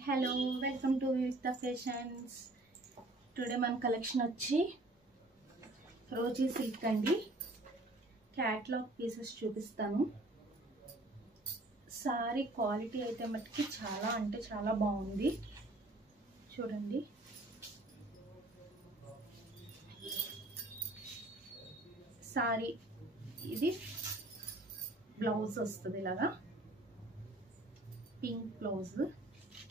Hello welcome to వివిక్త fashions. Today మన collection వచ్చి రోజీ సిల్క్ అండి. క్యాట్లాగ్ పీసెస్ చూపిస్తాను. సారీ క్వాలిటీ అయితే మట్టుకి చాలా అంటే చాలా బాగుంది. చూడండి, సారీ ఇది బ్లౌజ్ వస్తుంది ఇలాగా, పింక్ బ్లౌజ్.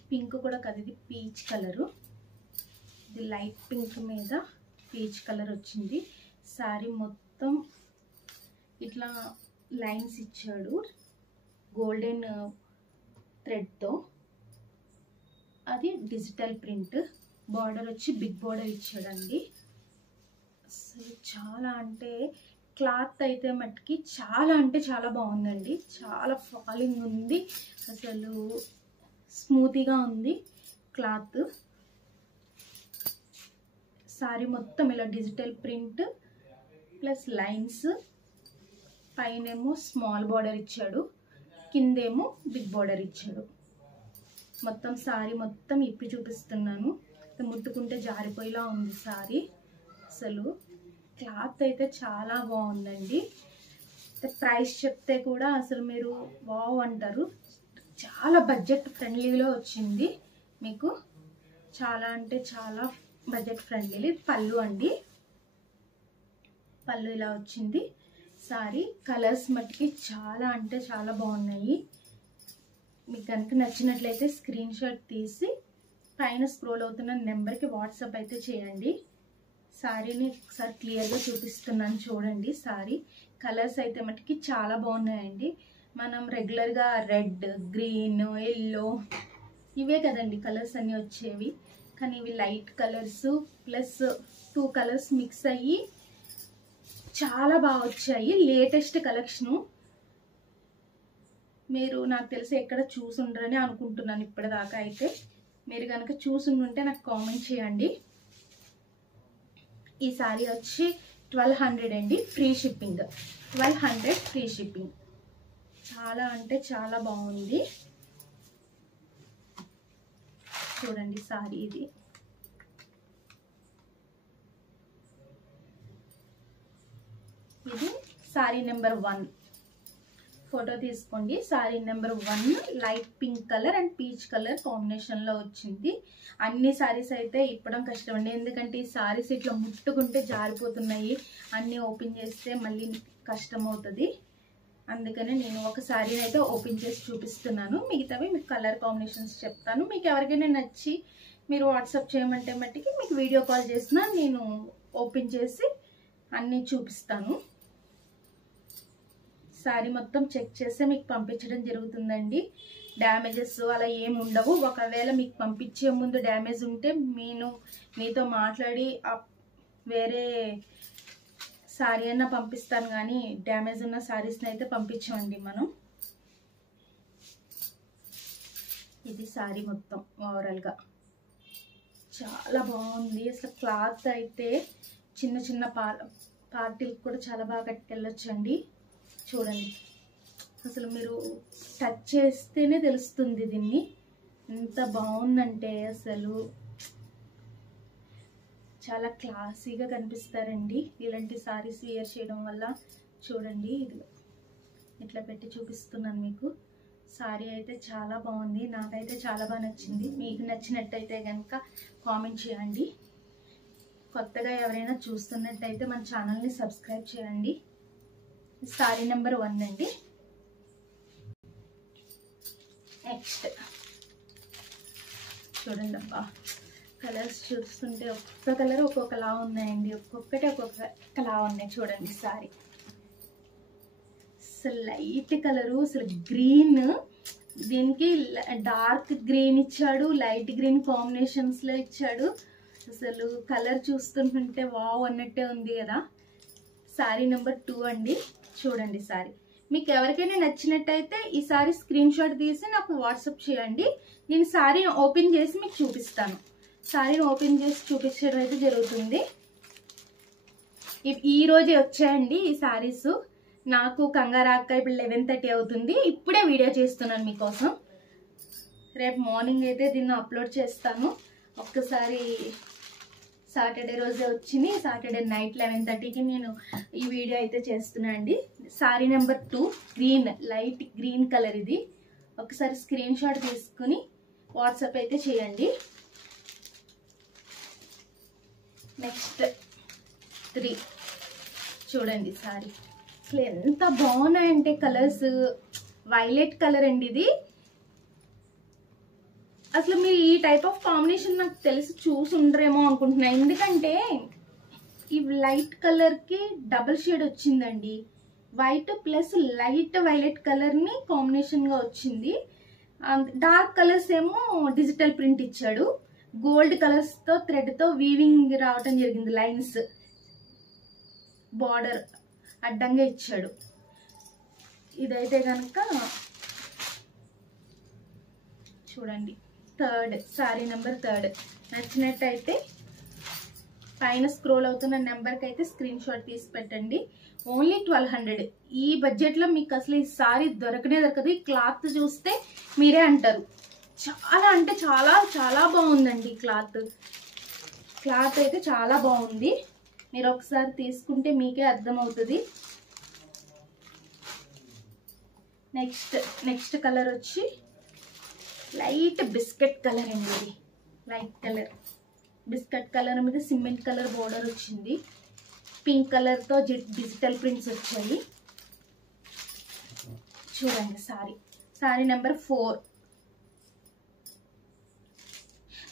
పింక్ కూడా కాదు, ఇది పీచ్ కలరు. ఇది లైట్ పింక్ మీద పీచ్ కలర్ వచ్చింది. శారీ మొత్తం ఇట్లా లైన్స్ ఇచ్చాడు గోల్డెన్ థ్రెడ్తో. అది డిజిటల్ ప్రింట్. బార్డర్ వచ్చి బిగ్ బార్డర్ ఇచ్చాడండి. అసలు చాలా అంటే క్లాత్ అయితే మట్టుకి చాలా అంటే చాలా బాగుందండి. చాలా ఫాలింగ్ ఉంది, అసలు స్మూతీగా ఉంది క్లాత్. సారీ మొత్తం ఇలా డిజిటల్ ప్రింట్ ప్లస్ లైన్స్. పైనేమో స్మాల్ బార్డర్ ఇచ్చాడు, కిందేమో బిగ్ బార్డర్ ఇచ్చాడు. మొత్తం సారీ మొత్తం ఇప్పి చూపిస్తున్నాను. ముట్టుకుంటే జారిపోయేలా ఉంది సారీ. అసలు క్లాత్ అయితే చాలా బాగుందండి. ప్రైస్ చెప్తే కూడా అసలు మీరు వావ్ అంటారు. చాలా బడ్జెట్ ఫ్రెండ్లీలో వచ్చింది మీకు. చాలా అంటే చాలా బడ్జెట్ ఫ్రెండ్లీ. పళ్ళు అండి, పళ్ళు ఇలా వచ్చింది. సారీ కలర్స్ మట్టుకి చాలా అంటే చాలా బాగున్నాయి. మీకు కనుక నచ్చినట్లయితే స్క్రీన్ షాట్ తీసి పైన స్క్రోల్ అవుతున్న నెంబర్కి వాట్సాప్ అయితే చేయండి. సారీని ఒకసారి క్లియర్గా చూపిస్తున్నాను చూడండి. సారీ కలర్స్ అయితే మటుకి చాలా బాగున్నాయండి. మనం రెగ్యులర్గా రెడ్, గ్రీన్, ఎల్లో ఇవే కదండి కలర్స్ అన్నీ వచ్చేవి. కానీ ఇవి light colours plus 2 colours mix అయ్యి చాలా బాగా వచ్చాయి. Latest collection. మీరు నాకు తెలిసి ఎక్కడ చూసుండ్రని అనుకుంటున్నాను ఇప్పటిదాకా. అయితే మీరు కనుక చూసుంటే నాకు కామెంట్ చేయండి. ఈ సారీ వచ్చి 1200 అండి, ఫ్రీ షిప్పింగ్. 1200 free shipping. చాలా అంటే చాలా బాగుంది. చూడండి సారీ ఇది. ఇది సారీ నెంబర్ 1. ఫోటో తీసుకోండి. Sorry number 1 light pink colour and peach colour కాంబినేషన్లో వచ్చింది. అన్ని సారీస్ అయితే ఇప్పడం కష్టం అండి, ఎందుకంటే ఈ సారీస్ ఇట్లా ముట్టుకుంటే జారిపోతున్నాయి. అన్నీ ఓపెన్ చేస్తే మళ్ళీ కష్టం అవుతుంది. అందుకనే నేను ఒక సారీని అయితే ఓపెన్ చేసి చూపిస్తున్నాను. మిగతావి మీకు కలర్ కాంబినేషన్స్ చెప్తాను. మీకు ఎవరికైనా నచ్చి మీరు వాట్సాప్ చేయమంటే మట్టికి మీకు వీడియో కాల్ చేసినా నేను ఓపెన్ చేసి అన్నీ చూపిస్తాను. సారీ మొత్తం చెక్ చేస్తే మీకు పంపించడం జరుగుతుందండి. డ్యామేజెస్ అలా ఏమి ఉండవు. ఒకవేళ మీకు పంపించే ముందు డ్యామేజ్ ఉంటే మీతో మాట్లాడి వేరే సారీ అయినా పంపిస్తాను, కానీ డ్యామేజ్ ఉన్న సారీస్ని అయితే పంపించమండి మనం. ఇది సారీ మొత్తం ఓవరాల్గా చాలా బాగుంది. అసలు క్లాత్ అయితే చిన్న చిన్న పార్టీలకు కూడా చాలా బాగా కట్టుకెళ్ళొచ్చండి. చూడండి, అసలు మీరు టచ్ చేస్తేనే తెలుస్తుంది దీన్ని ఎంత బాగుందంటే. అసలు చాలా క్లాసీగా కనిపిస్తారండి ఇలాంటి సారీస్ వేర్ చేయడం వల్ల. చూడండి, ఇది ఇట్లా పెట్టి చూపిస్తున్నాను మీకు. సారీ అయితే చాలా బాగుంది, నాకైతే చాలా బాగా నచ్చింది. మీకు నచ్చినట్టయితే కనుక కామెంట్ చేయండి. కొత్తగా ఎవరైనా చూస్తున్నట్టయితే మన ఛానల్ని సబ్స్క్రైబ్ చేయండి. సారీ నెంబర్ 1 అండి. నెక్స్ట్ చూడండి, అబ్బా కలర్స్ చూస్తుంటే ఒక్కొక్క కలర్ ఒక్కొక్కలా ఉన్నాయండి. ఒక్కొక్కటి ఒక్కొక్కలా ఉన్నాయి. చూడండి సారీ అసలు లైట్ కలరు, అసలు గ్రీన్, దీనికి డార్క్ గ్రీన్ ఇచ్చాడు, లైట్ గ్రీన్ కాంబినేషన్స్లో ఇచ్చాడు. అసలు కలర్ చూస్తుంటే వావ్ అన్నట్టే ఉంది కదా. సారీ నెంబర్ 2 అండి. చూడండి సారీ మీకు ఎవరికైనా నచ్చినట్టయితే ఈ సారీ స్క్రీన్ షాట్ తీసి నాకు వాట్సాప్ చేయండి. నేను సారీని ఓపెన్ చేసి మీకు చూపిస్తాను. సారీని ఓపెన్ చేసి చూపించడం అయితే జరుగుతుంది. ఈ రోజే వచ్చాయండి ఈ సారీస్. నాకు కంగారాక్క ఇప్పుడు 11:30 అవుతుంది. ఇప్పుడే వీడియో చేస్తున్నాను మీకోసం. రేపు మార్నింగ్ అయితే దీన్ని అప్లోడ్ చేస్తాను. ఒక్కసారి సాటర్డే రోజే వచ్చింది. సాటర్డే నైట్ 11:30కి నేను ఈ వీడియో అయితే చేస్తున్నా అండి. Sorry number 2 green, light green colour. ఇది ఒకసారి స్క్రీన్ షాట్ తీసుకుని వాట్సాప్ అయితే చేయండి. నెక్స్ట్ 3 చూడండి సారీ. అసలు ఎంత బాగున్నాయంటే కలర్స్. వైలెట్ కలర్ అండి ఇది. అసలు మీరు ఈ టైప్ ఆఫ్ కాంబినేషన్ నాకు తెలిసి చూసి ఉండరేమో అనుకుంటున్నా. ఎందుకంటే ఈ లైట్ కలర్కి డబుల్ షేడ్ వచ్చిందండి. వైట్ ప్లస్ లైట్ వైలెట్ కలర్ని కాంబినేషన్గా వచ్చింది. డార్క్ కలర్స్ ఏమో డిజిటల్ ప్రింట్ ఇచ్చాడు. గోల్డ్ కలర్స్తో థ్రెడ్తో వీవింగ్ రావటం జరిగింది. లైన్స్, బార్డర్ అడ్డంగా ఇచ్చాడు. ఇదైతే కనుక చూడండి సారీ నెంబర్ 3. నచ్చినట్టయితే పైన స్క్రోల్ అవుతున్న నెంబర్కి అయితే స్క్రీన్ షాట్ తీసి పెట్టండి. ఓన్లీ 1200. ఈ బడ్జెట్లో మీకు అసలు ఈ సారీ దొరకనే దొరకదు. ఈ క్లాత్ చూస్తే మీరే అంటారు, చాలా అంటే చాలా చాలా బాగుందండి. క్లాత్ అయితే చాలా బాగుంది. మీరు ఒకసారి తీసుకుంటే మీకే అర్థమవుతుంది. నెక్స్ట్ కలర్ వచ్చి లైట్ బిస్కెట్ కలర్ అండి. ఇది లైట్ కలర్ బిస్కెట్ కలర్ మీద సిమెంట్ కలర్ బోర్డర్ వచ్చింది. పింక్ కలర్తో డిజిటల్ ప్రింట్స్ వచ్చాయి. చూడండి సారీ నెంబర్ 4.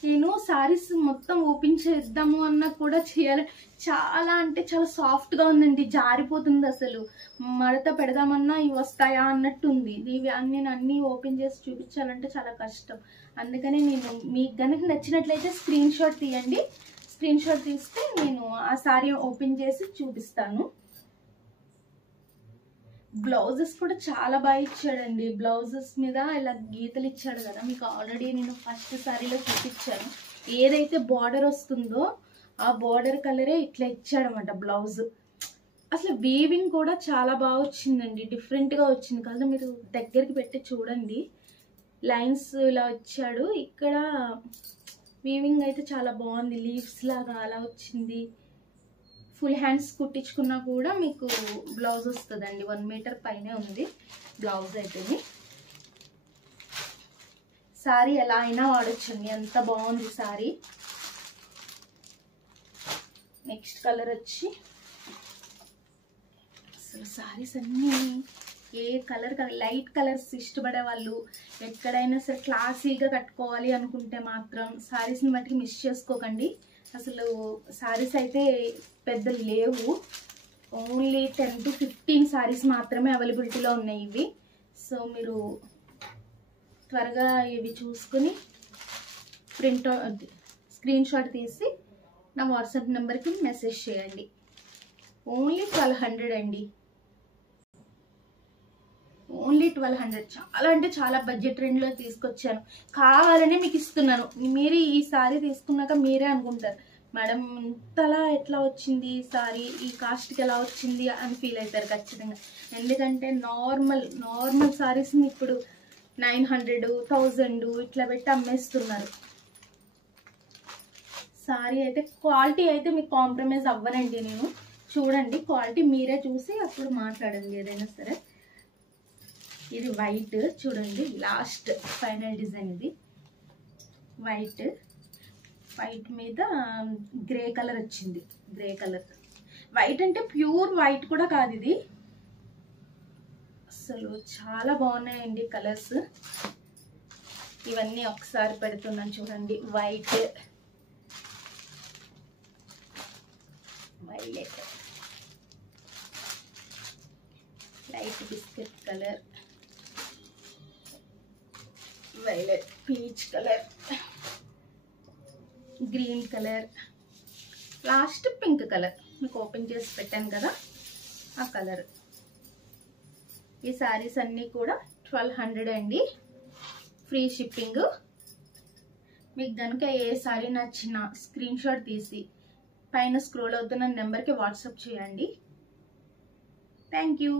నేను సారీస్ మొత్తం ఓపెన్ చేద్దాము అన్నా కూడా చేయాలి. చాలా అంటే చాలా సాఫ్ట్గా ఉందండి. జారిపోతుంది. అసలు మడత పెడదామన్నా ఇవి వస్తాయా అన్నట్టు ఉంది. నేను అన్నీ ఓపెన్ చేసి చూపించాలంటే చాలా కష్టం. అందుకని నేను మీకు కనుక నచ్చినట్లయితే స్క్రీన్ షాట్ తీయండి. స్క్రీన్ షాట్ తీస్తే నేను ఆ సారీ ఓపెన్ చేసి చూపిస్తాను. బ్లౌజెస్ కూడా చాలా బాగా ఇచ్చాడండి. బ్లౌజెస్ మీద ఇలా గీతలు ఇచ్చాడు కదా, మీకు ఆల్రెడీ నేను ఫస్ట్ సారీలో చూపించాను. ఏదైతే బార్డర్ వస్తుందో ఆ బార్డర్ కలరే ఇట్లా ఇచ్చాడనమాట బ్లౌజ్. అసలు వీవింగ్ కూడా చాలా బాగా వచ్చిందండి. డిఫరెంట్గా వచ్చింది కదా, మీరు దగ్గరికి పెట్టి చూడండి. లైన్స్ ఇలా వచ్చాడు. ఇక్కడ వీవింగ్ అయితే చాలా బాగుంది. లీవ్స్ లాగా అలా వచ్చింది. ఫుల్ హ్యాండ్స్ కుట్టించుకున్నా కూడా మీకు బ్లౌజ్ వస్తుందండి. 1 మీటర్ పైనే ఉంది బ్లౌజ్ అయితే. సారీ ఎలా అయినా వాడొచ్చండి, ఎంత బాగుంది సారీ. నెక్స్ట్ కలర్ వచ్చి అసలు సారీస్ అన్నీ ఏ కలర్ లైట్ కలర్స్ ఇష్టపడే వాళ్ళు ఎక్కడైనా సరే క్లాసీగా కట్టుకోవాలి అనుకుంటే మాత్రం సారీస్ని బట్టి మిస్ చేసుకోకండి. అసలు సారీస్ అయితే పెద్ద లేవు. ఓన్లీ 10 to 15 సారీస్ మాత్రమే అవైలబిలిటీలో ఉన్నాయి ఇవి. సో మీరు త్వరగా ఇవి చూసుకుని స్క్రీన్ షాట్ తీసి నా వాట్సాప్ నెంబర్కి మెసేజ్ చేయండి. ఓన్లీ 1200 అండి. ఓన్లీ 1200. చాలా అంటే చాలా బడ్జెట్ రేంజ్లో తీసుకొచ్చాను. కావాలనే మీకు ఇస్తున్నాను. మీరు ఈ సారీ తీసుకున్నాక మీరే అనుకుంటారు, మేడం ఇంతలా ఎట్లా వచ్చింది ఈ సారీ, ఈ కాస్ట్కి ఎలా వచ్చింది అని ఫీల్ అవుతారు ఖచ్చితంగా. ఎందుకంటే నార్మల్ సారీస్ని ఇప్పుడు 900, 1000 ఇట్లా పెట్టి అమ్మేస్తున్నారు. సారీ అయితే క్వాలిటీ అయితే మీకు కాంప్రమైజ్ అవ్వనండి నేను. చూడండి క్వాలిటీ మీరే చూసి అప్పుడు మాట్లాడండి ఏదైనా సరే. ఇది వైట్ చూడండి, లాస్ట్ ఫైనల్ డిజైన్. ఇది వైట్ మీద గ్రే కలర్ వచ్చింది. గ్రే కలర్ వైట్ అంటే ప్యూర్ వైట్ కూడా కాదు ఇది. అసలు చాలా బాగున్నాయండి కలర్స్. ఇవన్నీ ఒకసారి పెడుతున్నాను చూడండి. White, violet, light biscuit colour, violet, peach colour, green colour, last pink colour. మీకు ఓపెన్ చేసి పెట్టాను కదా ఆ కలర్. ఈ శారీస్ అన్నీ కూడా 1200 అండి. Free shipping. మీకు కనుక ఏ శారీ నచ్చినా స్క్రీన్ షాట్ తీసి పైన స్క్రోల్ అవుతున్న నెంబర్కి వాట్సాప్ చేయండి. Thank you.